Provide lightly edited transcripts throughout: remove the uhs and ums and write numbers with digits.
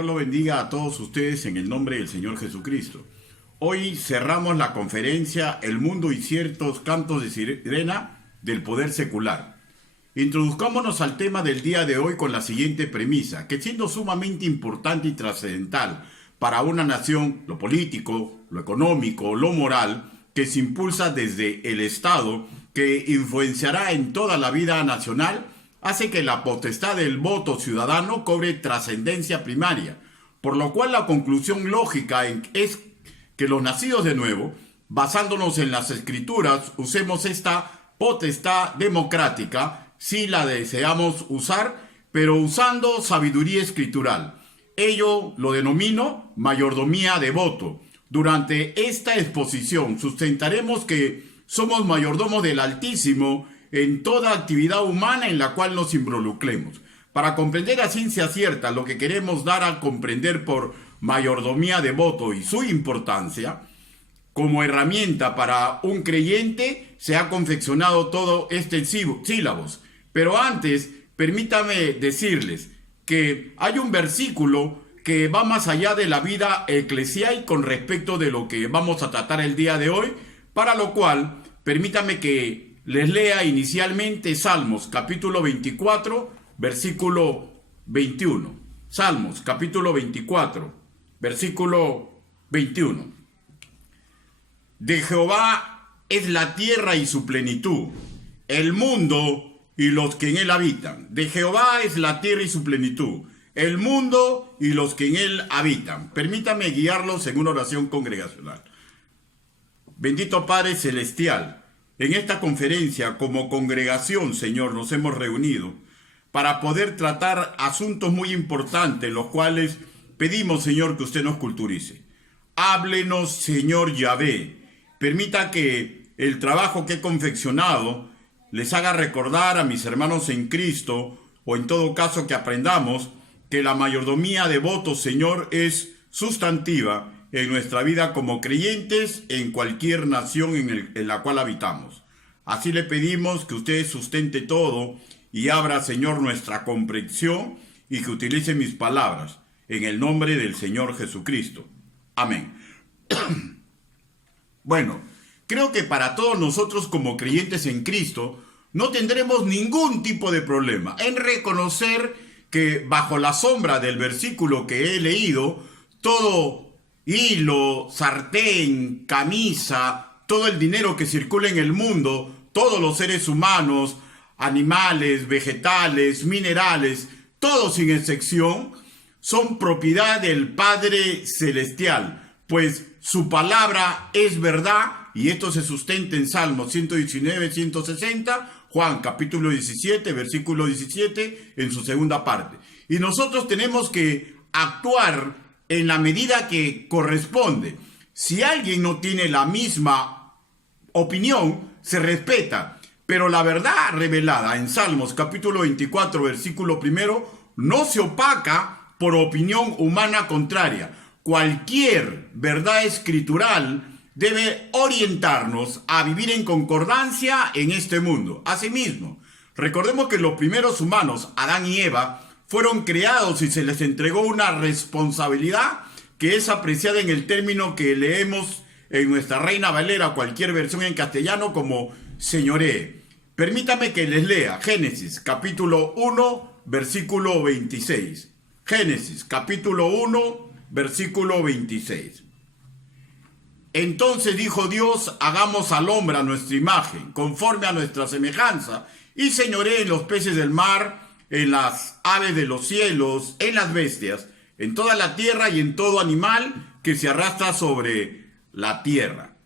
Dios lo bendiga a todos ustedes en el nombre del Señor Jesucristo. Hoy cerramos la conferencia El mundo y ciertos cantos de sirena del poder secular. Introduzcámonos al tema del día de hoy con la siguiente premisa, que siendo sumamente importante y trascendental para una nación, lo político, lo económico, lo moral, que se impulsa desde el Estado, que influenciará en toda la vida nacional, hace que la potestad del voto ciudadano cobre trascendencia primaria, por lo cual la conclusión lógica es que los nacidos de nuevo, basándonos en las escrituras, usemos esta potestad democrática, si la deseamos usar, pero usando sabiduría escritural. Ello lo denomino mayordomía de voto. Durante esta exposición sustentaremos que somos mayordomos del Altísimo en toda actividad humana en la cual nos involucremos. Para comprender a ciencia cierta lo que queremos dar a comprender por mayordomía de voto y su importancia, como herramienta para un creyente se ha confeccionado todo este sílabos. Pero antes, permítame decirles que hay un versículo que va más allá de la vida eclesial con respecto de lo que vamos a tratar el día de hoy, para lo cual, permítame que les lea inicialmente Salmos capítulo 24, versículo 21. Salmos capítulo 24, versículo 21. De Jehová es la tierra y su plenitud, el mundo y los que en él habitan. De Jehová es la tierra y su plenitud, el mundo y los que en él habitan. Permítame guiarlos en una oración congregacional. Bendito Padre Celestial, en esta conferencia, como congregación, Señor, nos hemos reunido para poder tratar asuntos muy importantes, los cuales pedimos, Señor, que usted nos culturice. Háblenos, Señor Yahvé. Permita que el trabajo que he confeccionado les haga recordar a mis hermanos en Cristo, o en todo caso que aprendamos que la mayordomía de votos, Señor, es sustantiva en nuestra vida como creyentes en cualquier nación en la cual habitamos. Así le pedimos que usted sustente todo y abra, Señor, nuestra comprensión y que utilice mis palabras en el nombre del Señor Jesucristo. Amén. Bueno, creo que para todos nosotros como creyentes en Cristo no tendremos ningún tipo de problema en reconocer que bajo la sombra del versículo que he leído, todo hilo, sartén, camisa, todo el dinero que circula en el mundo, todos los seres humanos, animales, vegetales, minerales, todos sin excepción, son propiedad del Padre Celestial, pues su palabra es verdad, y esto se sustenta en Salmos 119, 160, Juan capítulo 17, versículo 17, en su segunda parte. Y nosotros tenemos que actuar en la medida que corresponde. Si alguien no tiene la misma opinión, se respeta. Pero la verdad revelada en Salmos capítulo 24, versículo primero, no se opaca por opinión humana contraria. Cualquier verdad escritural debe orientarnos a vivir en concordancia en este mundo. Asimismo, recordemos que los primeros humanos, Adán y Eva, fueron creados y se les entregó una responsabilidad que es apreciada en el término que leemos en nuestra Reina Valera, cualquier versión en castellano, como señoree. Permítame que les lea Génesis capítulo 1, versículo 26. Génesis capítulo 1, versículo 26. Entonces dijo Dios, hagamos al hombre a nuestra imagen, conforme a nuestra semejanza, y señoree en los peces del mar, en las aves de los cielos, en las bestias, en toda la tierra y en todo animal que se arrastra sobre la tierra.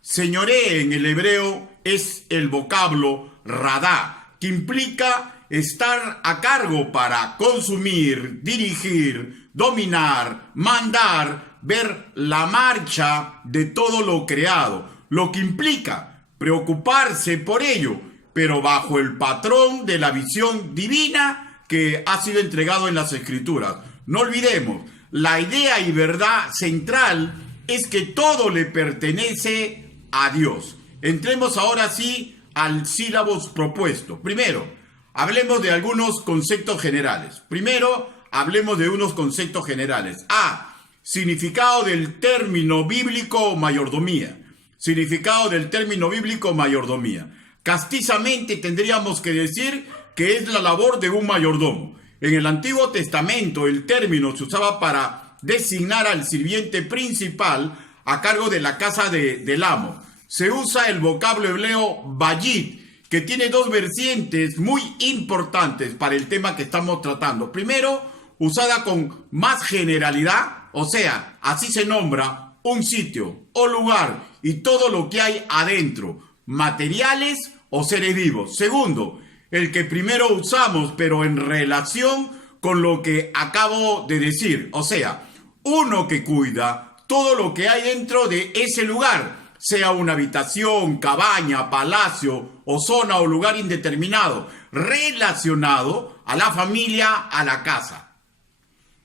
Señoree en el hebreo es el vocablo radá, que implica estar a cargo para consumir, dirigir, dominar, mandar, ver la marcha de todo lo creado, lo que implica preocuparse por ello, pero bajo el patrón de la visión divina que ha sido entregado en las Escrituras. No olvidemos, la idea y verdad central es que todo le pertenece a Dios. Entremos ahora sí al sílabos propuesto. Primero, hablemos de algunos conceptos generales. Primero, hablemos de unos conceptos generales. A. Significado del término bíblico mayordomía. Significado del término bíblico mayordomía. Castizamente tendríamos que decir que es la labor de un mayordomo. En el Antiguo Testamento el término se usaba para designar al sirviente principal a cargo de la casa del amo. Se usa el vocablo hebreo bayit, que tiene dos vertientes muy importantes para el tema que estamos tratando. Primero, usada con más generalidad, o sea, así se nombra un sitio o lugar y todo lo que hay adentro, materiales o seres vivos. Segundo, el que primero usamos, pero en relación con lo que acabo de decir, o sea, uno que cuida todo lo que hay dentro de ese lugar, sea una habitación, cabaña, palacio o zona o lugar indeterminado, relacionado a la familia, a la casa.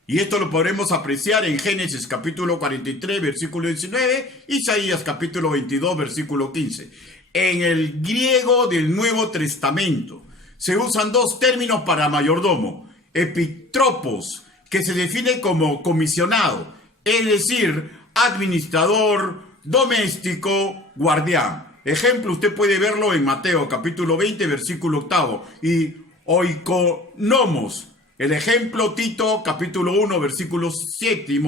Y esto lo podremos apreciar en Génesis capítulo 43, versículo 19, Isaías capítulo 22, versículo 15. En el griego del Nuevo Testamento se usan dos términos para mayordomo: epitropos, que se define como comisionado, es decir, administrador, doméstico, guardián. Ejemplo, usted puede verlo en Mateo capítulo 20, versículo 8, y oikonomos. El ejemplo, Tito capítulo 1, versículo 7,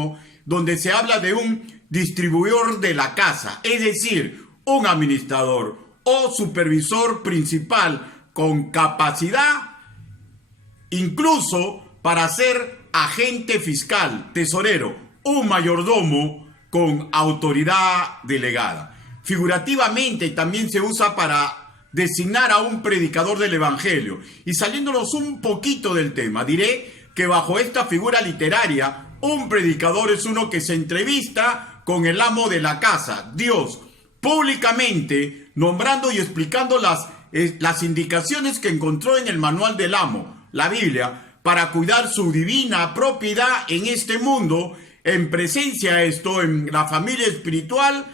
donde se habla de un distribuidor de la casa, es decir, un administrador o supervisor principal con capacidad incluso para ser agente fiscal, tesorero, un mayordomo con autoridad delegada. Figurativamente también se usa para designar a un predicador del evangelio. Y saliéndonos un poquito del tema, diré que bajo esta figura literaria, un predicador es uno que se entrevista con el amo de la casa, Dios, públicamente, nombrando y explicando las indicaciones que encontró en el manual del amo, la Biblia, para cuidar su divina propiedad en este mundo, en presencia de esto, en la familia espiritual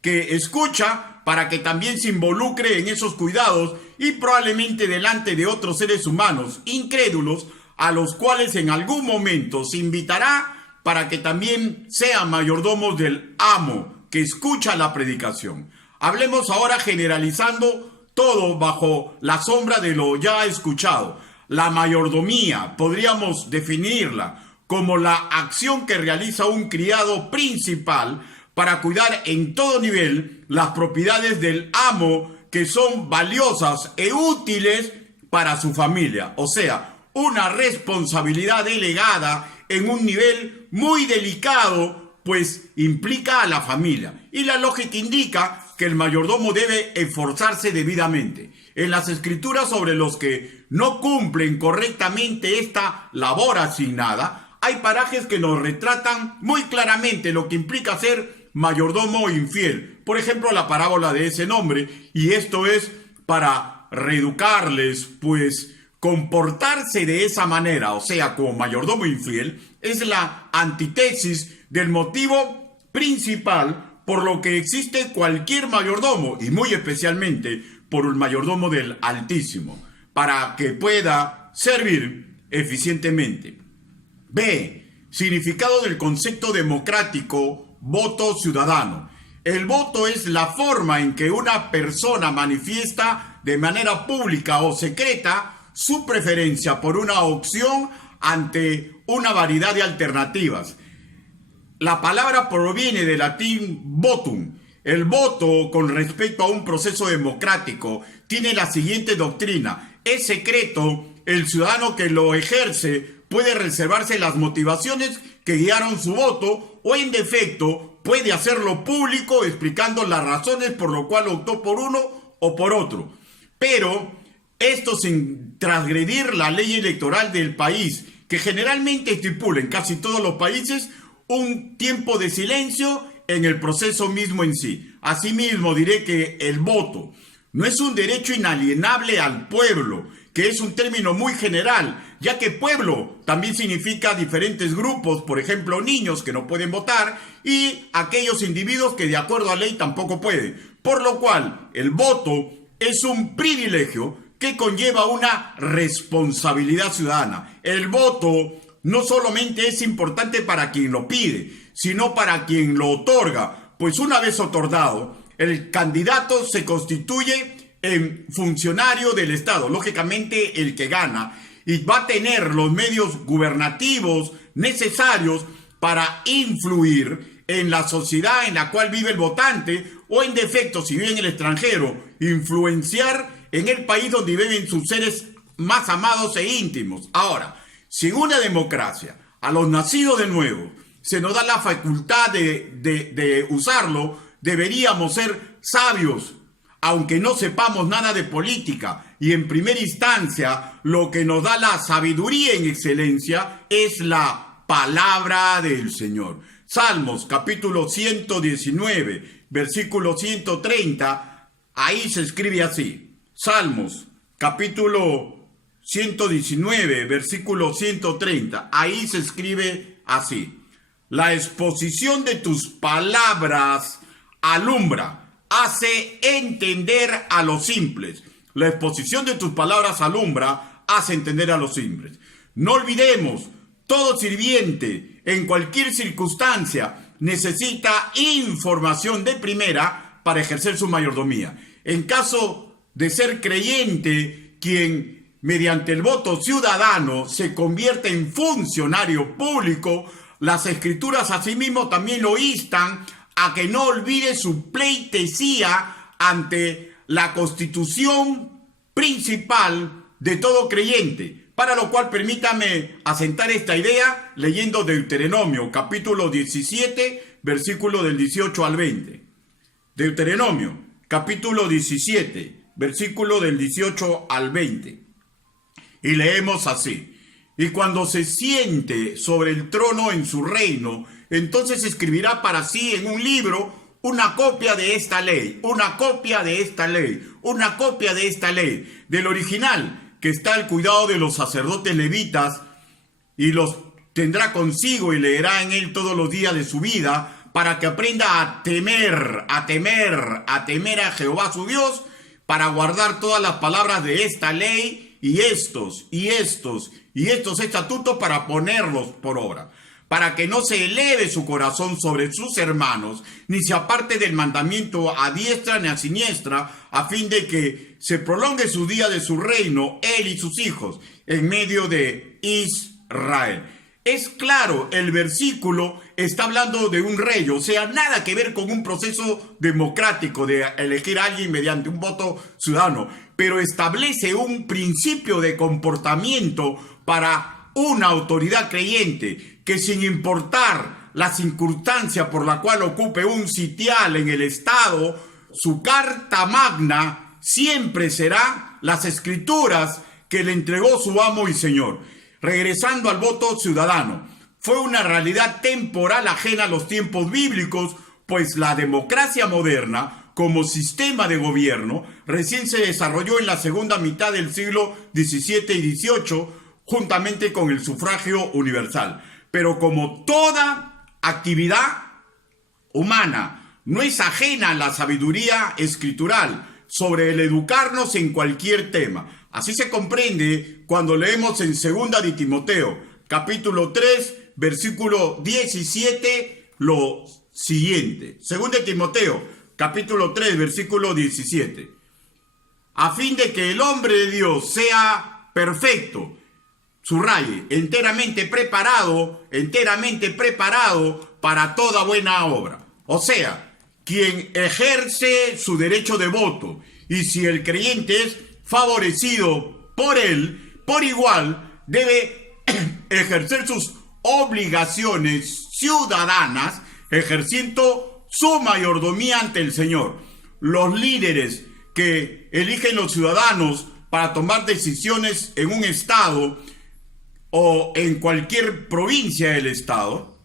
que escucha, para que también se involucre en esos cuidados y probablemente delante de otros seres humanos incrédulos a los cuales en algún momento se invitará para que también sean mayordomos del amo que escucha la predicación. Hablemos ahora generalizando todo bajo la sombra de lo ya escuchado. La mayordomía podríamos definirla como la acción que realiza un criado principal para cuidar en todo nivel las propiedades del amo que son valiosas e útiles para su familia. O sea, una responsabilidad delegada en un nivel muy delicado, pues implica a la familia. Y la lógica indica que el mayordomo debe esforzarse debidamente. En las escrituras sobre los que no cumplen correctamente esta labor asignada, hay parajes que nos retratan muy claramente lo que implica ser mayordomo infiel. Por ejemplo, la parábola de ese nombre, y esto es para reeducarles, pues comportarse de esa manera, o sea, como mayordomo infiel, es la antítesis del motivo principal por lo que existe cualquier mayordomo, y muy especialmente por el mayordomo del Altísimo, para que pueda servir eficientemente. B. Significado del concepto democrático, voto ciudadano. El voto es la forma en que una persona manifiesta de manera pública o secreta su preferencia por una opción ante una variedad de alternativas. La palabra proviene del latín votum. El voto con respecto a un proceso democrático tiene la siguiente doctrina: es secreto, el ciudadano que lo ejerce puede reservarse las motivaciones que guiaron su voto, o en defecto puede hacerlo público explicando las razones por lo cual optó por uno o por otro. Pero esto sin transgredir la ley electoral del país, que generalmente estipula en casi todos los países un tiempo de silencio en el proceso mismo en sí. Asimismo, diré que el voto no es un derecho inalienable al pueblo, que es un término muy general, ya que pueblo también significa diferentes grupos, por ejemplo, niños que no pueden votar y aquellos individuos que de acuerdo a ley tampoco pueden. Por lo cual, el voto es un privilegio que conlleva una responsabilidad ciudadana. El voto no solamente es importante para quien lo pide, sino para quien lo otorga, pues una vez otorgado, el candidato se constituye en funcionario del Estado, lógicamente el que gana, y va a tener los medios gubernativos necesarios para influir en la sociedad en la cual vive el votante, o en defecto, si vive en el extranjero, influenciar en el país donde viven sus seres más amados e íntimos. Ahora, si en una democracia a los nacidos de nuevo se nos da la facultad de usarlo, deberíamos ser sabios, aunque no sepamos nada de política. Y en primera instancia, lo que nos da la sabiduría en excelencia es la palabra del Señor. Salmos, capítulo 119, versículo 130, ahí se escribe así. Salmos, capítulo 119, versículo 130, ahí se escribe así. La exposición de tus palabras alumbra, hace entender a los simples. La exposición de tus palabras alumbra, hace entender a los simples. No olvidemos, todo sirviente en cualquier circunstancia necesita información de primera para ejercer su mayordomía. En caso de ser creyente, quien mediante el voto ciudadano se convierte en funcionario público, las Escrituras asimismo también lo instan a que no olvide su pleitesía ante la Constitución principal de todo creyente, para lo cual permítame asentar esta idea leyendo Deuteronomio, capítulo 17, versículo del 18 al 20. Deuteronomio, capítulo 17, versículo del 18 al 20. Y leemos así: y cuando se siente sobre el trono en su reino, entonces escribirá para sí en un libro una copia de esta ley, una copia de esta ley, una copia de esta ley, del original, que está al cuidado de los sacerdotes levitas, y los tendrá consigo y leerá en él todos los días de su vida, para que aprenda a temer a Jehová su Dios, para guardar todas las palabras de esta ley, y estos estatutos para ponerlos por obra, para que no se eleve su corazón sobre sus hermanos, ni se aparte del mandamiento a diestra ni a siniestra, a fin de que se prolongue su día de su reino, él y sus hijos, en medio de Israel. Es claro, el versículo está hablando de un rey, o sea, nada que ver con un proceso democrático de elegir a alguien mediante un voto ciudadano, pero establece un principio de comportamiento para una autoridad creyente que, sin importar la circunstancia por la cual ocupe un sitial en el Estado, su carta magna siempre será las Escrituras que le entregó su amo y Señor. Regresando al voto ciudadano, fue una realidad temporal ajena a los tiempos bíblicos, pues la democracia moderna, como sistema de gobierno, recién se desarrolló en la segunda mitad del siglo XVII y XVIII, juntamente con el sufragio universal. Pero como toda actividad humana, no es ajena a la sabiduría escritural sobre el educarnos en cualquier tema. Así se comprende cuando leemos en 2 de Timoteo, capítulo 3, versículo 17, lo siguiente. 2 de Timoteo, capítulo 3, versículo 17. A fin de que el hombre de Dios sea perfecto, subraye, enteramente preparado para toda buena obra. O sea, quien ejerce su derecho de voto, y si el creyente es favorecido por él, por igual, debe ejercer sus obligaciones ciudadanas, ejerciendo su mayordomía ante el Señor. Los líderes que eligen los ciudadanos para tomar decisiones en un estado o en cualquier provincia del estado,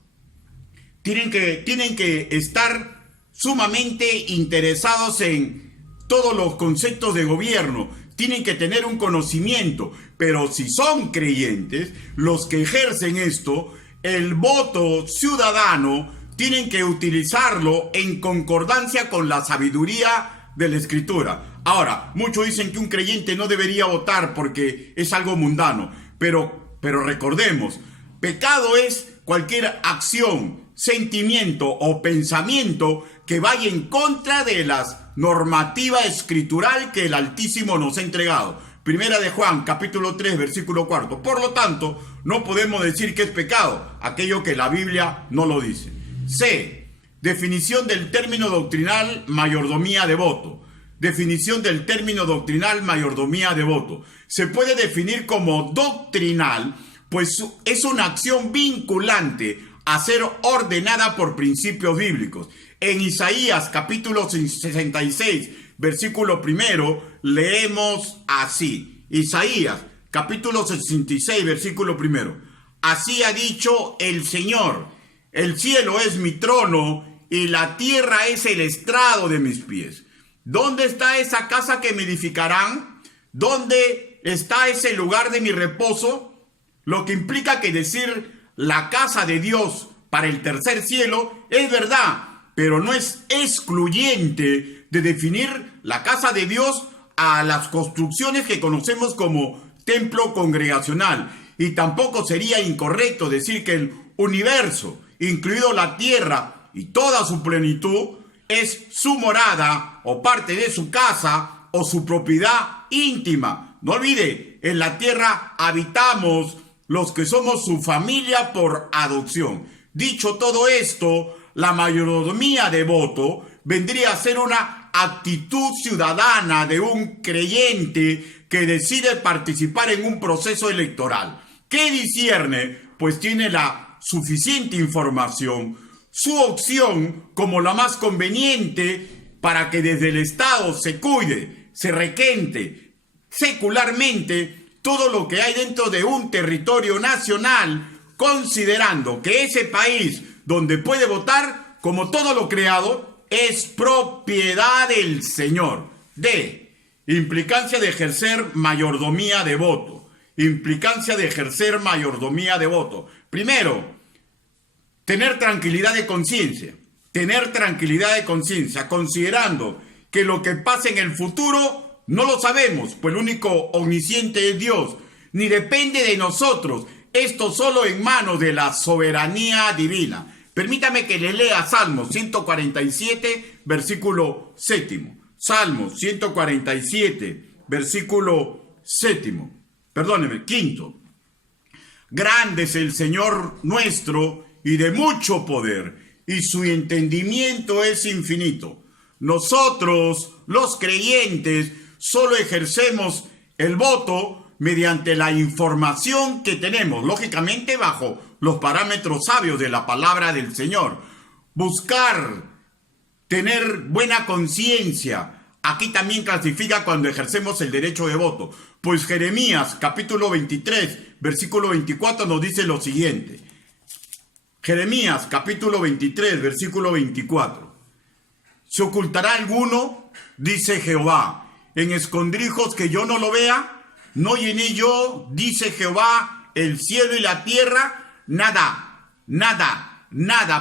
tienen que estar sumamente interesados en todos los conceptos de gobierno, tienen que tener un conocimiento, pero si son creyentes, los que ejercen esto, el voto ciudadano, tienen que utilizarlo en concordancia con la sabiduría de la Escritura. Ahora, muchos dicen que un creyente no debería votar porque es algo mundano, pero recordemos, Pecado es cualquier acción, sentimiento o pensamiento que vaya en contra de la normativa escritural que el Altísimo nos ha entregado. Primera de Juan, capítulo 3, versículo 4. Por lo tanto, no podemos decir que es pecado aquello que la Biblia no lo dice. C. Definición del término doctrinal mayordomía de voto. Definición del término doctrinal mayordomía de voto. Se puede definir como doctrinal, pues es una acción vinculante a ser ordenada por principios bíblicos. En Isaías capítulo 66, versículo 1, leemos así. Isaías capítulo 66, versículo 1. Así ha dicho el Señor: el cielo es mi trono y la tierra es el estrado de mis pies. ¿Dónde está esa casa que me edificarán? ¿Dónde está ese lugar de mi reposo? Lo que implica que decir la casa de Dios para el tercer cielo es verdad, pero no es excluyente de definir la casa de Dios a las construcciones que conocemos como templo congregacional. Y tampoco sería incorrecto decir que el universo, incluido la tierra y toda su plenitud, es su morada o parte de su casa o su propiedad íntima. No olvide, en la tierra habitamos los que somos su familia por adopción. Dicho todo esto, la mayordomía de voto vendría a ser una actitud ciudadana de un creyente que decide participar en un proceso electoral. ¿Qué discierne? Pues tiene la suficiente información, su opción como la más conveniente para que desde el Estado se cuide, se requente secularmente todo lo que hay dentro de un territorio nacional, considerando que ese país donde puede votar, como todo lo creado, es propiedad del Señor. D. Implicancia de ejercer mayordomía de voto. Implicancia de ejercer mayordomía de voto. Primero, tener tranquilidad de conciencia. Tener tranquilidad de conciencia, considerando que lo que pase en el futuro no lo sabemos, pues el único omnisciente es Dios, ni depende de nosotros, esto solo en manos de la soberanía divina. Permítame que le lea Salmos 147, versículo 7. Salmos 147, versículo 5. Grande es el Señor nuestro y de mucho poder, y su entendimiento es infinito. Nosotros, los creyentes, solo ejercemos el voto mediante la información que tenemos, lógicamente bajo los parámetros sabios de la palabra del Señor. Buscar tener buena conciencia. Aquí también clasifica cuando ejercemos el derecho de voto. Pues Jeremías capítulo 23, versículo 24 nos dice lo siguiente. Jeremías capítulo 23, versículo 24. ¿Se ocultará alguno? Dice Jehová. En escondrijos que yo no lo vea, no llené yo, dice Jehová, el cielo y la tierra. Nada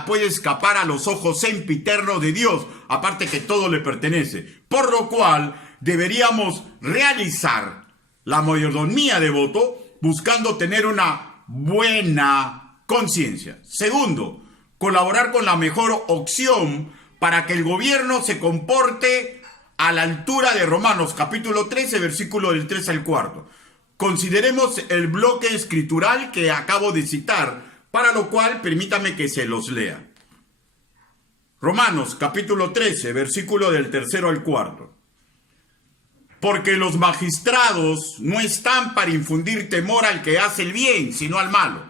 puede escapar a los ojos sempiternos de Dios, aparte que todo le pertenece. Por lo cual deberíamos realizar la mayordomía de voto buscando tener una buena conciencia. Segundo, colaborar con la mejor opción para que el gobierno se comporte a la altura de Romanos capítulo 13, versículo del 3 al 4. Consideremos el bloque escritural que acabo de citar, para lo cual permítame que se los lea. Romanos capítulo 13, versículo del 3 al 4. Porque los magistrados no están para infundir temor al que hace el bien, sino al malo.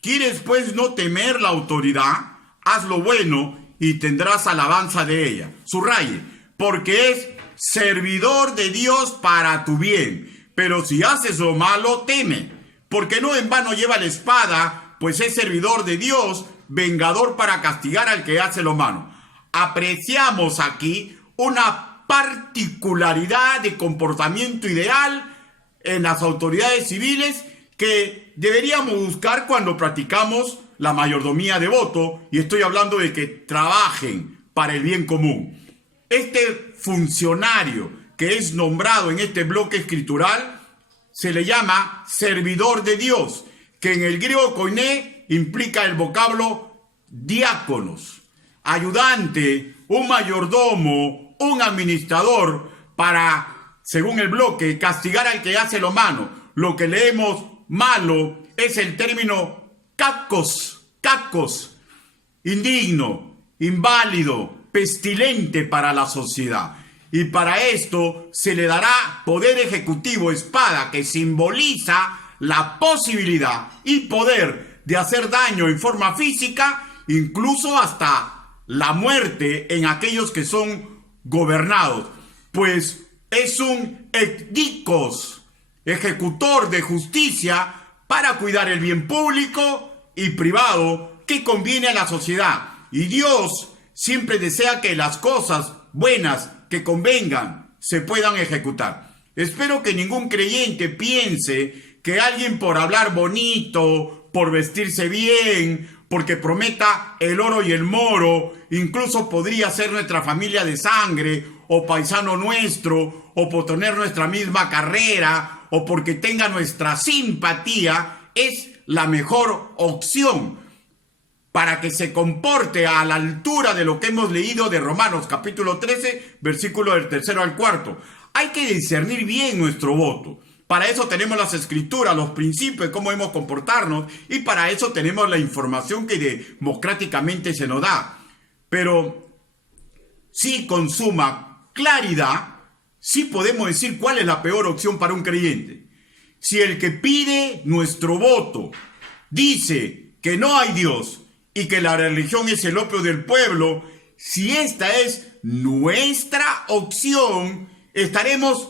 ¿Quieres pues no temer la autoridad? Haz lo bueno y tendrás alabanza de ella. Subraye. Porque es servidor de Dios para tu bien. Pero si haces lo malo, teme, porque no en vano lleva la espada, pues es servidor de Dios, vengador para castigar al que hace lo malo. Apreciamos aquí una particularidad de comportamiento ideal en las autoridades civiles que deberíamos buscar cuando practicamos la mayordomía de voto, y estoy hablando de que trabajen para el bien común. Este funcionario que es nombrado en este bloque escritural se le llama servidor de Dios, que en el griego koiné implica el vocablo diáconos, ayudante, un mayordomo, un administrador, para, según el bloque, castigar al que hace lo malo. Lo que leemos malo es el término cacos, indigno, inválido, pestilente para la sociedad. Y para esto se le dará poder ejecutivo, espada, que simboliza la posibilidad y poder de hacer daño en forma física, incluso hasta la muerte en aquellos que son gobernados. Pues es un ekdikos, ejecutor de justicia para cuidar el bien público y privado que conviene a la sociedad. Y Dios siempre desea que las cosas buenas que convengan se puedan ejecutar. Espero que ningún creyente piense que alguien por hablar bonito, por vestirse bien, porque prometa el oro y el moro, incluso podría ser nuestra familia de sangre o paisano nuestro, o por tener nuestra misma carrera, o porque tenga nuestra simpatía, es la mejor opción para que se comporte a la altura de lo que hemos leído de Romanos capítulo 13, versículo del 3 al 4. Hay que discernir bien nuestro voto. Para eso tenemos las escrituras, los principios de cómo debemos comportarnos, y para eso tenemos la información que democráticamente se nos da. Pero si con suma claridad, sí podemos decir cuál es la peor opción para un creyente. Si el que pide nuestro voto dice que no hay Dios y que la religión es el opio del pueblo, si esta es nuestra opción, estaremos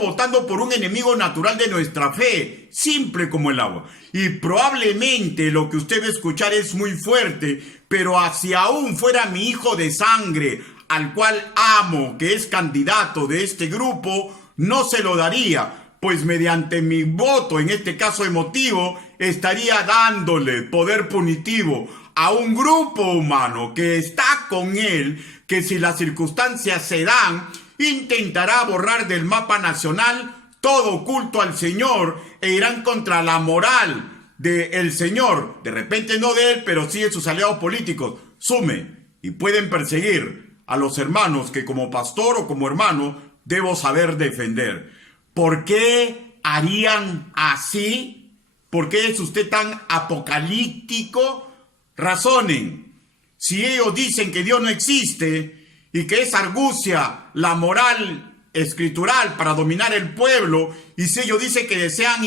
votando por un enemigo natural de nuestra fe, simple como el agua. Y probablemente lo que usted va a escuchar es muy fuerte, pero si aún fuera mi hijo de sangre, al cual amo, que es candidato de este grupo, no se lo daría, pues mediante mi voto, en este caso emotivo, estaría dándole poder punitivo a un grupo humano que está con él, que si las circunstancias se dan, intentará borrar del mapa nacional todo culto al Señor e irán contra la moral del Señor, de repente no de él, pero sí de sus aliados políticos. Sume, y pueden perseguir a los hermanos que como pastor o como hermano debo saber defender. ¿Por qué harían así? ¿Por qué es usted tan apocalíptico? Razonen. Si ellos dicen que Dios no existe y que es argucia la moral escritural para dominar el pueblo, y si ellos dicen que desean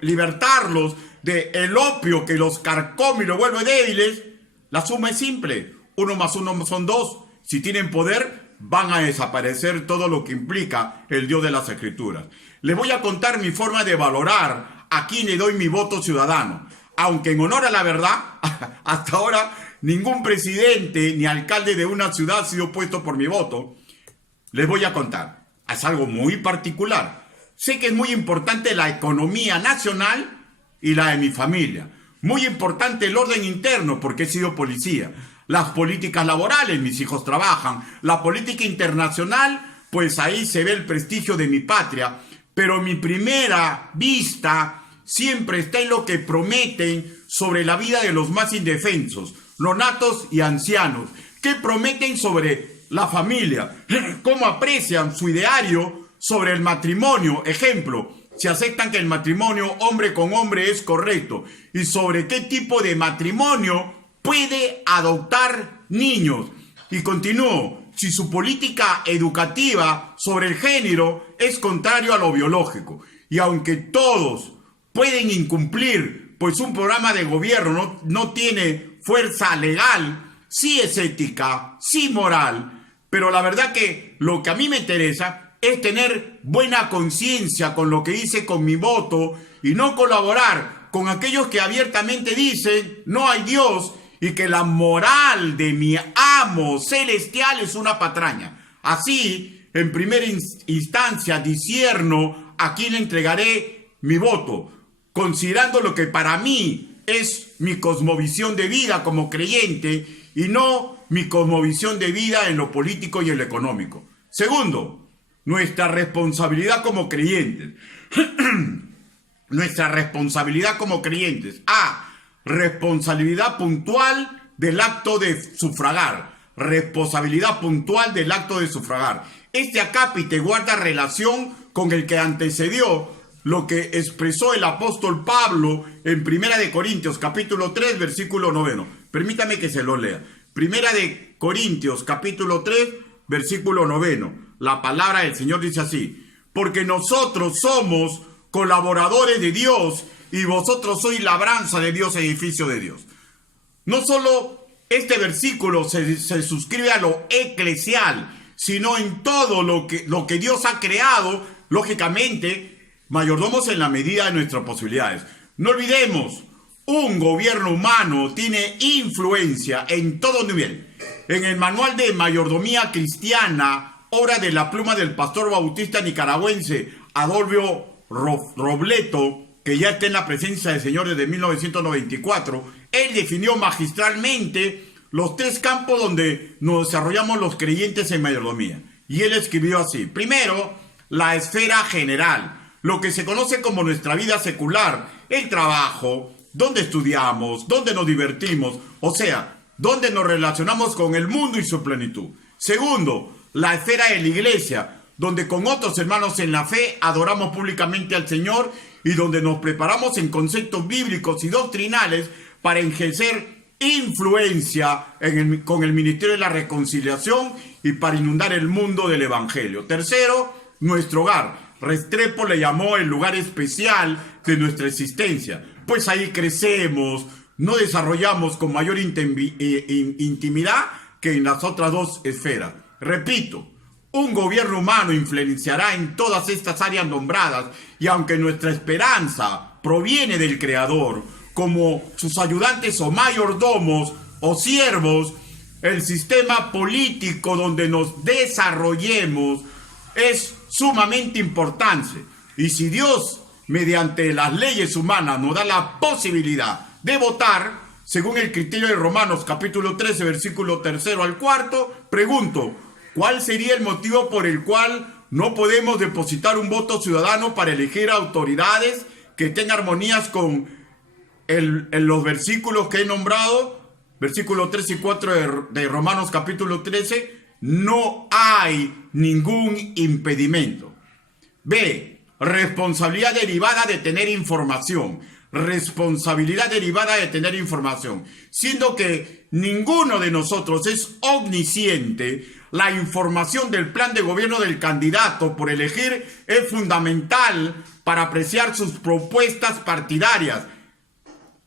libertarlos del opio que los carcome y los vuelve débiles, la suma es simple. 1 más 1 son 2. Si tienen poder, van a desaparecer todo lo que implica el Dios de las Escrituras. Les voy a contar mi forma de valorar a quién le doy mi voto ciudadano. Aunque en honor a la verdad, hasta ahora ningún presidente ni alcalde de una ciudad ha sido puesto por mi voto. Les voy a contar. Es algo muy particular. Sé que es muy importante la economía nacional y la de mi familia. Muy importante el orden interno porque he sido policía. Las políticas laborales, mis hijos trabajan. La política internacional, pues ahí se ve el prestigio de mi patria. Pero mi primera vista siempre está en lo que prometen sobre la vida de los más indefensos, nonatos y ancianos. ¿Qué prometen sobre la familia? ¿Cómo aprecian su ideario sobre el matrimonio? Ejemplo, si aceptan que el matrimonio hombre con hombre es correcto. ¿Y sobre qué tipo de matrimonio puede adoptar niños? Y continúo, si su política educativa sobre el género es contrario a lo biológico. Y aunque todos pueden incumplir, pues un programa de gobierno no tiene fuerza legal, sí es ética, sí moral, pero la verdad que lo que a mí me interesa es tener buena conciencia con lo que hice con mi voto y no colaborar con aquellos que abiertamente dicen no hay Dios y que la moral de mi amo celestial es una patraña. Así, en primera instancia, discierno a quién entregaré mi voto, considerando lo que para mí es mi cosmovisión de vida como creyente y no mi cosmovisión de vida en lo político y en lo económico. Segundo, nuestra responsabilidad como creyentes. nuestra responsabilidad como creyentes? A, responsabilidad puntual del acto de sufragar. Responsabilidad puntual del acto de sufragar. Este acápite guarda relación con el que antecedió lo que expresó el apóstol Pablo en 1 Corintios capítulo 3 versículo 9. Permítame que se lo lea. 1 Corintios capítulo 3 versículo 9. La palabra del Señor dice así: porque nosotros somos colaboradores de Dios y vosotros sois labranza de Dios, edificio de Dios. No solo este versículo se suscribe a lo eclesial, sino en todo lo que Dios ha creado, lógicamente, mayordomos en la medida de nuestras posibilidades. No olvidemos, un gobierno humano tiene influencia en todo nivel. En el manual de mayordomía cristiana, obra de la pluma del pastor bautista nicaragüense Adolfo Robleto, que ya está en la presencia del Señor desde 1994, él definió magistralmente los 3 campos donde nos desarrollamos los creyentes en mayordomía. Y él escribió así: primero, la esfera general, lo que se conoce como nuestra vida secular, el trabajo, donde estudiamos, donde nos divertimos, o sea, donde nos relacionamos con el mundo y su plenitud. Segundo, la esfera de la iglesia, donde con otros hermanos en la fe adoramos públicamente al Señor y donde nos preparamos en conceptos bíblicos y doctrinales para ejercer influencia con el ministerio de la reconciliación y para inundar el mundo del evangelio. Tercero, nuestro hogar. Restrepo le llamó el lugar especial de nuestra existencia, pues ahí crecemos, no desarrollamos con mayor intimidad que en las otras 2 esferas. Repito, un gobierno humano influenciará en todas estas áreas nombradas, y aunque nuestra esperanza proviene del Creador, como sus ayudantes o mayordomos o siervos, el sistema político donde nos desarrollemos es sumamente importante. Y si Dios, mediante las leyes humanas, nos da la posibilidad de votar, según el criterio de Romanos capítulo 13, versículo 3 al 4, pregunto, ¿cuál sería el motivo por el cual no podemos depositar un voto ciudadano para elegir autoridades que tengan armonías con en los versículos que he nombrado? Versículos 3 y 4 de Romanos capítulo 13, no hay ningún impedimento. B, responsabilidad derivada de tener información. Responsabilidad derivada de tener información. Siendo que ninguno de nosotros es omnisciente, la información del plan de gobierno del candidato por elegir es fundamental para apreciar sus propuestas partidarias,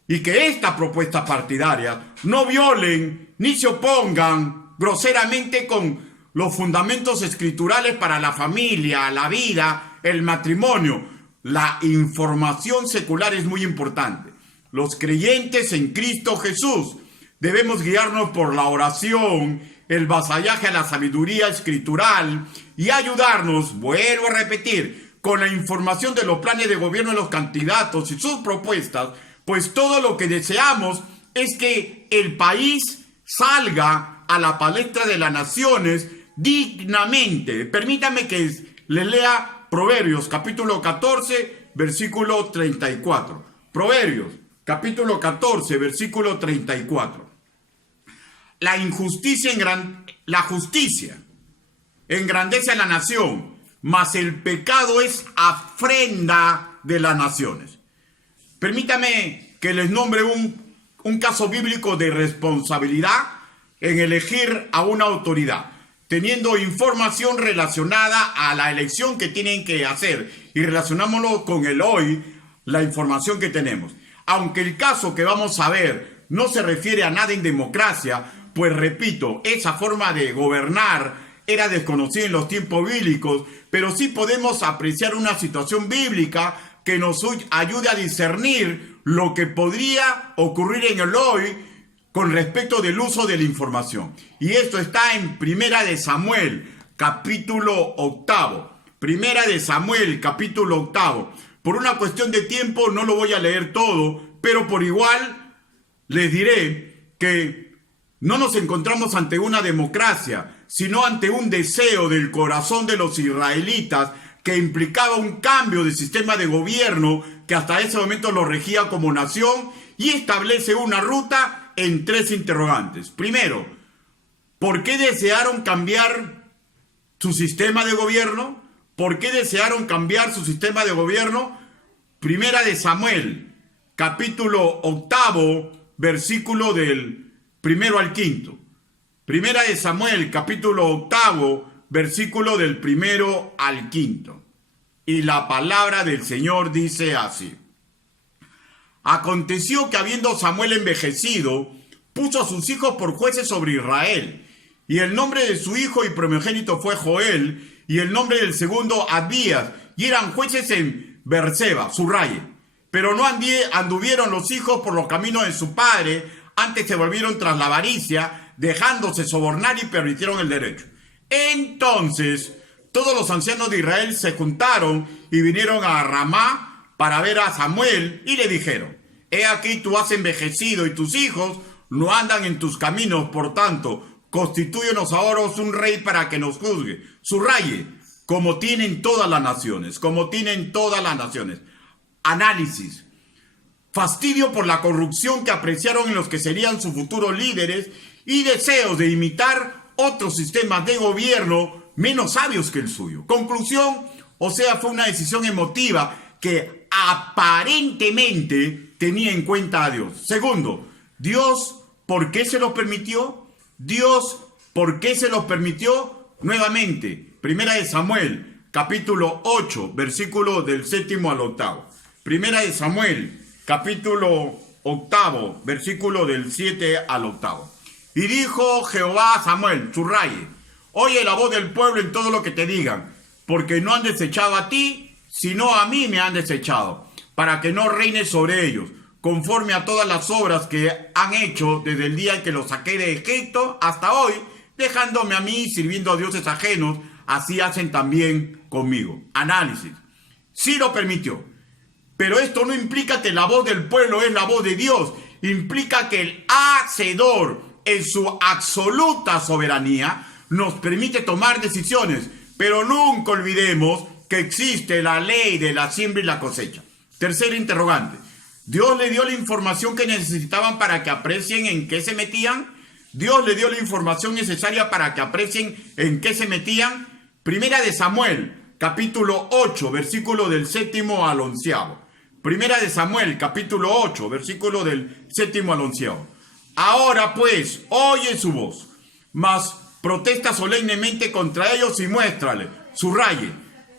y que estas propuestas partidarias no violen ni se opongan groseramente con los fundamentos escriturales para la familia, la vida, el matrimonio. La información secular es muy importante. Los creyentes en Cristo Jesús debemos guiarnos por la oración, el vasallaje a la sabiduría escritural y ayudarnos, vuelvo a repetir, con la información de los planes de gobierno de los candidatos y sus propuestas, pues todo lo que deseamos es que el país salga a la palestra de las naciones dignamente. Permítame que les lea Proverbios capítulo 14, versículo 34. Proverbios capítulo 14, versículo 34. La justicia engrandece a la nación, mas el pecado es afrenta de las naciones. Permítame que les nombre un caso bíblico de responsabilidad en elegir a una autoridad, teniendo información relacionada a la elección que tienen que hacer, y relacionámoslo con el hoy, la información que tenemos. Aunque el caso que vamos a ver no se refiere a nada en democracia, pues repito, esa forma de gobernar era desconocida en los tiempos bíblicos, pero sí podemos apreciar una situación bíblica que nos ayude a discernir lo que podría ocurrir en el hoy con respecto del uso de la información. Y esto está en Primera de Samuel, capítulo 8. Primera de Samuel, capítulo 8. Por una cuestión de tiempo no lo voy a leer todo, pero por igual les diré que no nos encontramos ante una democracia, sino ante un deseo del corazón de los israelitas que implicaba un cambio de sistema de gobierno que hasta ese momento lo regía como nación, y establece una ruta en 3 interrogantes. Primero, ¿por qué desearon cambiar su sistema de gobierno? ¿Por qué desearon cambiar su sistema de gobierno? Primera de Samuel, capítulo 8, versículo del 1 al 5. Primera de Samuel, capítulo 8, versículo del 1 al 5. Y la palabra del Señor dice así. Aconteció que habiendo Samuel envejecido, puso a sus hijos por jueces sobre Israel. Y el nombre de su hijo y primogénito fue Joel, y el nombre del segundo Abías, y eran jueces en Berseba, subraye. Pero no anduvieron los hijos por los caminos de su padre, antes se volvieron tras la avaricia, dejándose sobornar y permitieron el derecho. Entonces, todos los ancianos de Israel se juntaron y vinieron a Ramá para ver a Samuel y le dijeron: he aquí tú has envejecido y tus hijos no andan en tus caminos, por tanto, constitúyenos ahora un rey para que nos juzgue. Subraye, como tienen todas las naciones, como tienen todas las naciones. Análisis. Fastidio por la corrupción que apreciaron en los que serían sus futuros líderes y deseos de imitar otros sistemas de gobierno menos sabios que el suyo. Conclusión, o sea, fue una decisión emotiva que aparentemente tenía en cuenta a Dios. Segundo, Dios, ¿por qué se los permitió? Dios, ¿por qué se los permitió? Nuevamente, Primera de Samuel, capítulo 8, versículo del 7 al 8. Primera de Samuel, capítulo 8, versículo del 7 al 8. Y dijo Jehová a Samuel, subraye, oye la voz del pueblo en todo lo que te digan, porque no han desechado a ti, sino a mí me han desechado, para que no reines sobre ellos, conforme a todas las obras que han hecho desde el día en que los saqué de Egipto hasta hoy, dejándome a mí sirviendo a dioses ajenos, así hacen también conmigo. Análisis. Sí lo permitió, pero esto no implica que la voz del pueblo es la voz de Dios, implica que el Hacedor, en su absoluta soberanía, nos permite tomar decisiones, pero nunca olvidemos que existe la ley de la siembra y la cosecha. Tercer interrogante. ¿Dios le dio la información que necesitaban para que aprecien en qué se metían? ¿Dios le dio la información necesaria para que aprecien en qué se metían? Primera de Samuel, capítulo 8, versículo del 7 al 11. Primera de Samuel, capítulo 8, versículo del 7 al 11. Ahora pues, oye su voz, mas protesta solemnemente contra ellos y muéstrale, subraye,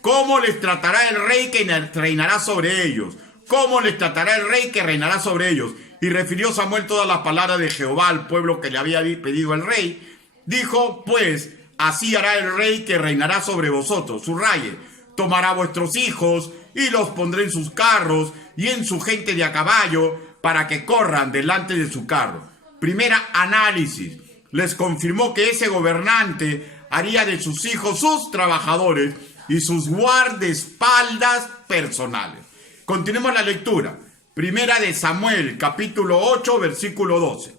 cómo les tratará el rey que reinará sobre ellos, cómo les tratará el rey que reinará sobre ellos. Y refirió Samuel todas las palabras de Jehová al pueblo que le había pedido el rey. Dijo, pues, así hará el rey que reinará sobre vosotros, subraye, tomará vuestros hijos y los pondré en sus carros y en su gente de a caballo para que corran delante de su carro. Primera análisis. Les confirmó que ese gobernante haría de sus hijos sus trabajadores y sus guardaespaldas personales. Continuemos la lectura. Primera de Samuel, capítulo 8, versículo 12.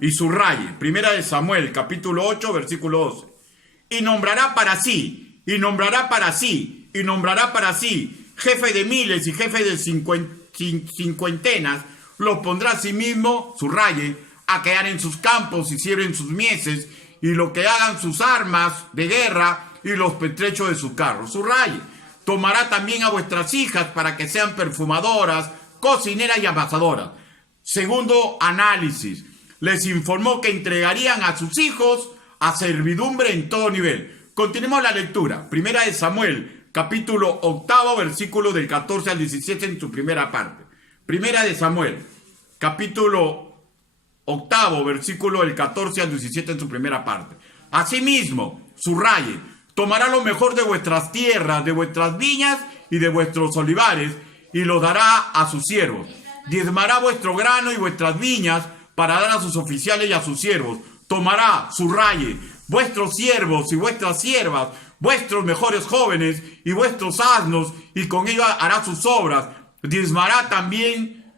Y subraye. Primera de Samuel, capítulo 8, versículo 12. Y nombrará para sí, y nombrará para sí, y nombrará para sí, jefe de miles y jefe de cincuentenas, los pondrá a sí mismo, subraye, a quedar en sus campos y siembren sus mieses, y lo que hagan sus armas de guerra y los pertrechos de sus carros, subraye. Tomará también a vuestras hijas para que sean perfumadoras, cocineras y amasadoras. Segundo análisis. Les informó que entregarían a sus hijos a servidumbre en todo nivel. Continuemos la lectura. Primera de Samuel, capítulo 8, versículo del 14 al 17 en su primera parte. Primera de Samuel, capítulo 8, versículo del 14 al 17 en su primera parte. Asimismo, subraye, tomará lo mejor de vuestras tierras, de vuestras viñas y de vuestros olivares, y lo dará a sus siervos. Diezmará vuestro grano y vuestras viñas para dar a sus oficiales y a sus siervos. Tomará, subraye, vuestros siervos y vuestras siervas, vuestros mejores jóvenes y vuestros asnos, y con ello hará sus obras. Diezmará también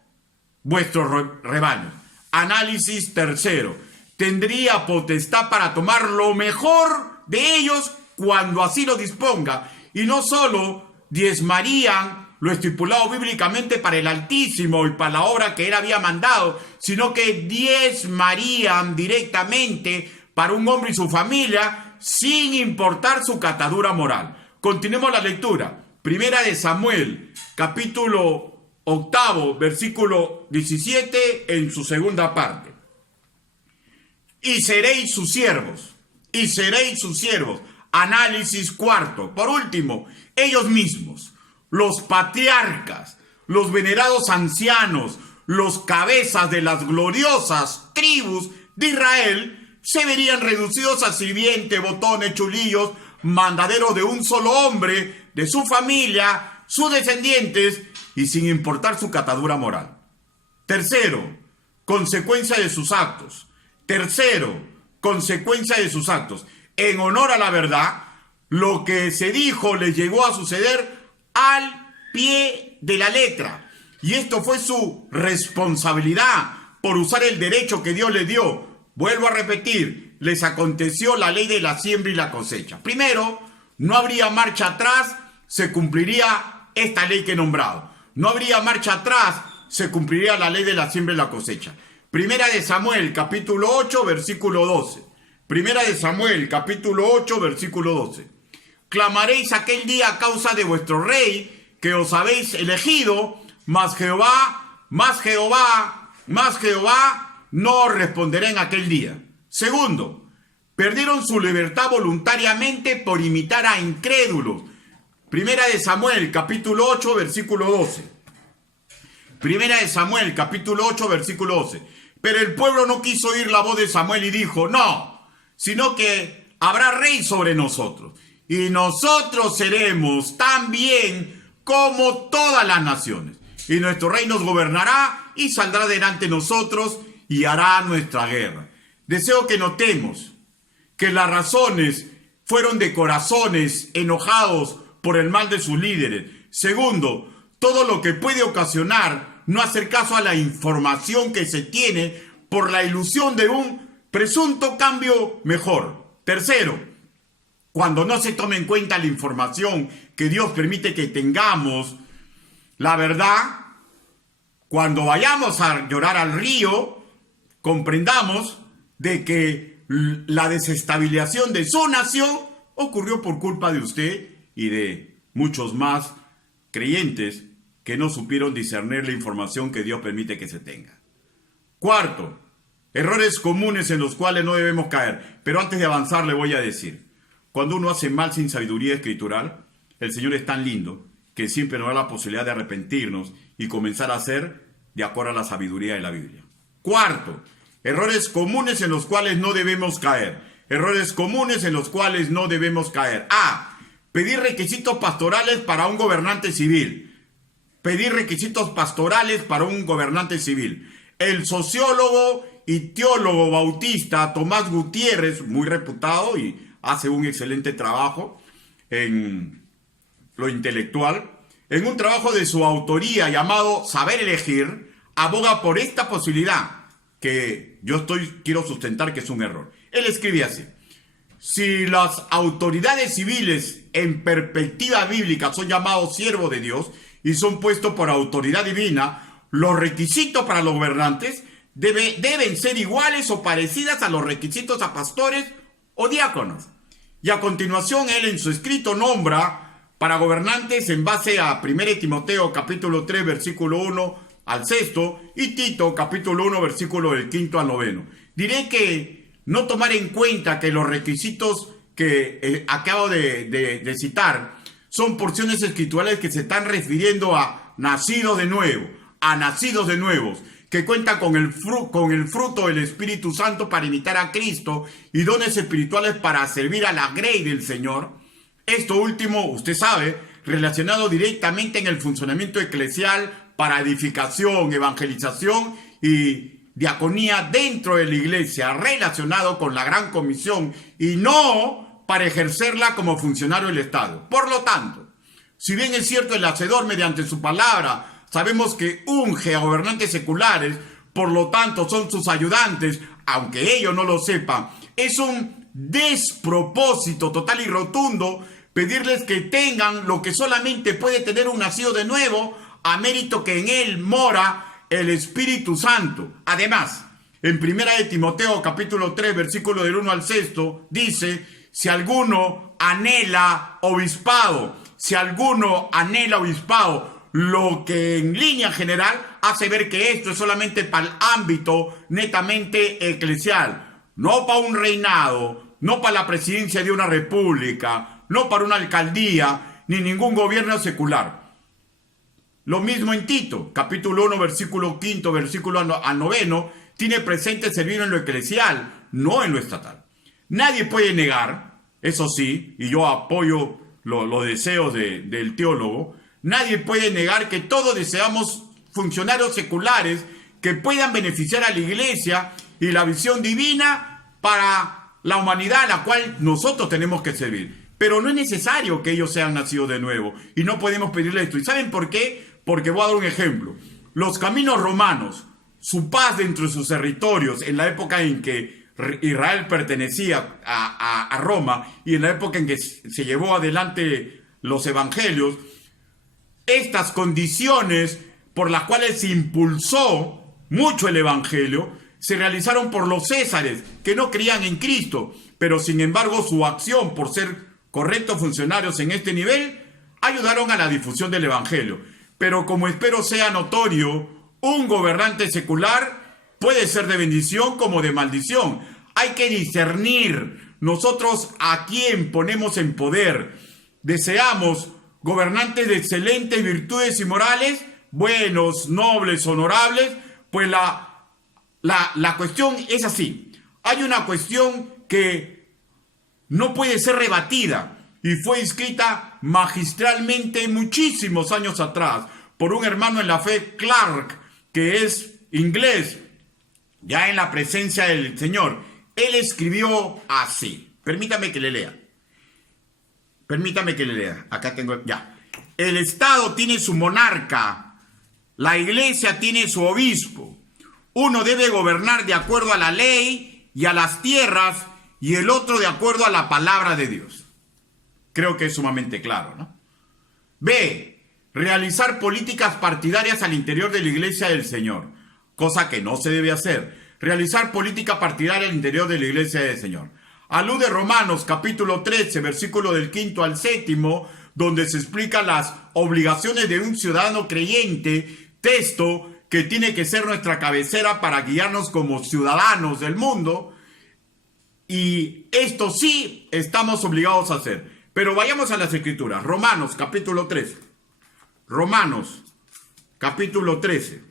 vuestros rebaños. Análisis tercero. Tendría potestad para tomar lo mejor de ellos cuando así lo disponga, y no solo diezmarían lo estipulado bíblicamente para el Altísimo y para la obra que él había mandado, sino que diezmarían directamente para un hombre y su familia sin importar su catadura moral. Continuemos la lectura. Primera de Samuel, capítulo 8, versículo 17, en su segunda parte. Y seréis sus siervos, y seréis sus siervos. Análisis cuarto. Por último, ellos mismos, los patriarcas, los venerados ancianos, los cabezas de las gloriosas tribus de Israel, se verían reducidos a sirvientes, botones, chulillos, mandaderos de un solo hombre, de su familia, sus descendientes, y sin importar su catadura moral. Tercero, consecuencia de sus actos. Tercero, consecuencia de sus actos. En honor a la verdad, lo que se dijo les llegó a suceder al pie de la letra. Y esto fue su responsabilidad por usar el derecho que Dios les dio. Vuelvo a repetir, les aconteció la ley de la siembra y la cosecha. Primero, no habría marcha atrás, se cumpliría esta ley que he nombrado. No habría marcha atrás, se cumpliría la ley de la siembra y la cosecha. Primera de Samuel, capítulo 8, versículo 12. Primera de Samuel, capítulo 8, versículo 12. Clamaréis aquel día a causa de vuestro rey, que os habéis elegido, mas Jehová no os responderá en aquel día. Segundo, perdieron su libertad voluntariamente por imitar a incrédulos. Primera de Samuel, capítulo 8, versículo 12. Primera de Samuel, capítulo 8, versículo 12. Pero el pueblo no quiso oír la voz de Samuel y dijo, no, sino que habrá rey sobre nosotros. Y nosotros seremos también como todas las naciones. Y nuestro rey nos gobernará y saldrá delante de nosotros y hará nuestra guerra. Deseo que notemos que las razones fueron de corazones enojados por el mal de sus líderes. Segundo, todo lo que puede ocasionar no hacer caso a la información que se tiene por la ilusión de un presunto cambio mejor. Tercero, cuando no se tome en cuenta la información que Dios permite que tengamos, la verdad, cuando vayamos a llorar al río, comprendamos de que la desestabilización de su nación ocurrió por culpa de usted y de muchos más creyentes que no supieron discernir la información que Dios permite que se tenga. Cuarto, errores comunes en los cuales no debemos caer. Pero antes de avanzar le voy a decir, cuando uno hace mal sin sabiduría escritural, el Señor es tan lindo que siempre nos da la posibilidad de arrepentirnos y comenzar a hacer de acuerdo a la sabiduría de la Biblia. Cuarto, errores comunes en los cuales no debemos caer. Errores comunes en los cuales no debemos caer. A. Pedir requisitos pastorales para un gobernante civil. Pedir requisitos pastorales para un gobernante civil. El sociólogo y teólogo bautista Tomás Gutiérrez, muy reputado y hace un excelente trabajo en lo intelectual, en un trabajo de su autoría llamado Saber Elegir, aboga por esta posibilidad que quiero sustentar que es un error. Él escribe así: si las autoridades civiles en perspectiva bíblica son llamados siervos de Dios y son puestos por autoridad divina, los requisitos para los gobernantes deben ser iguales o parecidas a los requisitos a pastores o diáconos. Y a continuación él en su escrito nombra para gobernantes en base a 1 Timoteo capítulo 3 versículo 1 al 6 y Tito capítulo 1 versículo del 5 al 9. Diré que no tomar en cuenta que los requisitos que acabo de citar son porciones escriturales que se están refiriendo a nacidos de nuevo, que cuentan con el fruto del Espíritu Santo para imitar a Cristo y dones espirituales para servir a la grey del Señor. Esto último, usted sabe, relacionado directamente en el funcionamiento eclesial para edificación, evangelización y diaconía dentro de la iglesia, relacionado con la gran comisión y no para ejercerla como funcionario del Estado. Por lo tanto, si bien es cierto el hacedor mediante su palabra, sabemos que unge a gobernantes seculares, por lo tanto son sus ayudantes, aunque ellos no lo sepan, es un despropósito total y rotundo pedirles que tengan lo que solamente puede tener un nacido de nuevo, a mérito que en él mora el Espíritu Santo. Además, en 1 de Timoteo capítulo 3, versículo del 1 al 6, dice: si alguno anhela obispado, lo que en línea general hace ver que esto es solamente para el ámbito netamente eclesial, no para un reinado, no para la presidencia de una república, no para una alcaldía, ni ningún gobierno secular. Lo mismo en Tito, capítulo 1, versículo 5, versículo al 9, tiene presente servir en lo eclesial, no en lo estatal. Nadie puede negar, eso sí, y yo apoyo los deseos del teólogo, nadie puede negar que todos deseamos funcionarios seculares que puedan beneficiar a la iglesia y la visión divina para la humanidad a la cual nosotros tenemos que servir. Pero no es necesario que ellos sean nacidos de nuevo y no podemos pedirle esto. ¿Y saben por qué? Porque voy a dar un ejemplo. Los caminos romanos, su paz dentro de sus territorios en la época en que Israel pertenecía a Roma y en la época en que se llevó adelante los evangelios, estas condiciones por las cuales se impulsó mucho el evangelio se realizaron por los césares que no creían en Cristo, pero sin embargo su acción por ser correctos funcionarios en este nivel ayudaron a la difusión del evangelio. Pero como espero sea notorio, un gobernante secular puede ser de bendición como de maldición. Hay que discernir nosotros a quién ponemos en poder. ¿Deseamos gobernantes de excelentes virtudes y morales, buenos, nobles, honorables? Pues la cuestión es así. Hay una cuestión que no puede ser rebatida y fue escrita magistralmente muchísimos años atrás por un hermano en la fe, Clark, que es inglés, ya en la presencia del Señor. Él escribió así. Permítame que le lea. Acá tengo, ya. El Estado tiene su monarca, la iglesia tiene su obispo. Uno debe gobernar de acuerdo a la ley y a las tierras y el otro de acuerdo a la palabra de Dios. Creo que es sumamente claro, ¿no? B. Realizar políticas partidarias al interior de la iglesia del Señor, cosa que no se debe hacer. Realizar política partidaria al interior de la iglesia del Señor. Alude Romanos capítulo 13, versículo del 5 al 7, donde se explican las obligaciones de un ciudadano creyente, texto que tiene que ser nuestra cabecera para guiarnos como ciudadanos del mundo. Y esto sí estamos obligados a hacer. Pero vayamos a las Escrituras. Romanos capítulo 13. Romanos capítulo 13.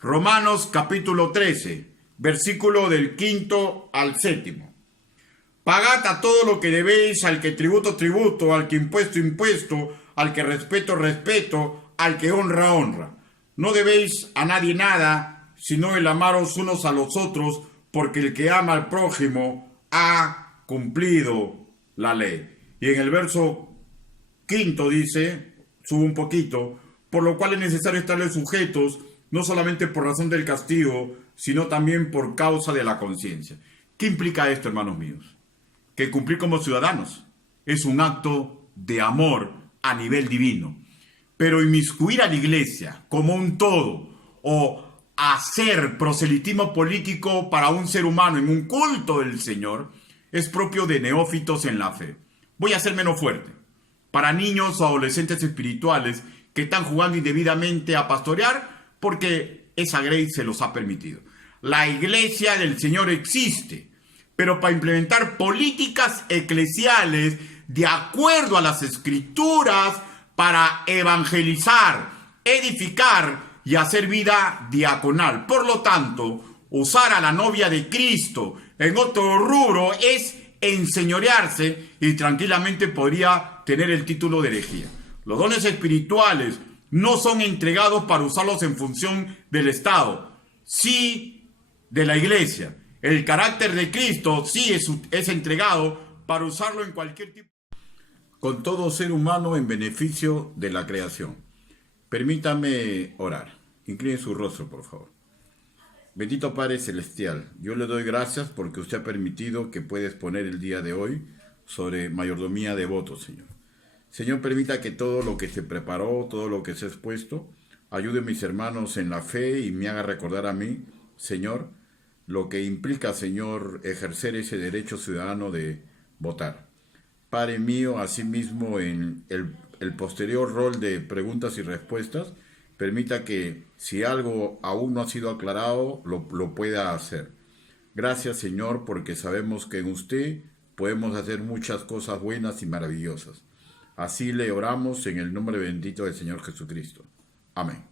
Romanos capítulo 13, versículo del 5 al 7. Pagad a todo lo que debéis, al que tributo, tributo, al que impuesto, impuesto, al que respeto, respeto, al que honra, honra. No debéis a nadie nada, sino el amaros unos a los otros, porque el que ama al prójimo ha cumplido la ley. Y en el verso 5 dice, subo un poquito, por lo cual es necesario estarles sujetos, no solamente por razón del castigo, sino también por causa de la conciencia. ¿Qué implica esto, hermanos míos? Que cumplir como ciudadanos es un acto de amor a nivel divino. Pero inmiscuir a la iglesia como un todo o hacer proselitismo político para un ser humano en un culto del Señor es propio de neófitos en la fe. Voy a ser menos fuerte. Para niños o adolescentes espirituales que están jugando indebidamente a pastorear porque esa grace se los ha permitido. La iglesia del Señor existe, pero para implementar políticas eclesiales de acuerdo a las Escrituras para evangelizar, edificar y hacer vida diaconal. Por lo tanto, usar a la novia de Cristo en otro rubro es enseñorearse y tranquilamente podría tener el título de herejía. Los dones espirituales no son entregados para usarlos en función del Estado, sí de la iglesia. El carácter de Cristo sí es entregado para usarlo en cualquier tipo. Con todo ser humano en beneficio de la creación. Permítame orar. Incline su rostro, por favor. Bendito Padre Celestial, yo le doy gracias porque usted ha permitido que pueda exponer el día de hoy sobre mayordomía de votos, Señor. Señor, permita que todo lo que se preparó, todo lo que se ha expuesto, ayude a mis hermanos en la fe y me haga recordar a mí, Señor, lo que implica, Señor, ejercer ese derecho ciudadano de votar. Padre mío, asimismo, en el posterior rol de preguntas y respuestas, permita que si algo aún no ha sido aclarado, lo pueda hacer. Gracias, Señor, porque sabemos que en usted podemos hacer muchas cosas buenas y maravillosas. Así le oramos en el nombre bendito del Señor Jesucristo. Amén.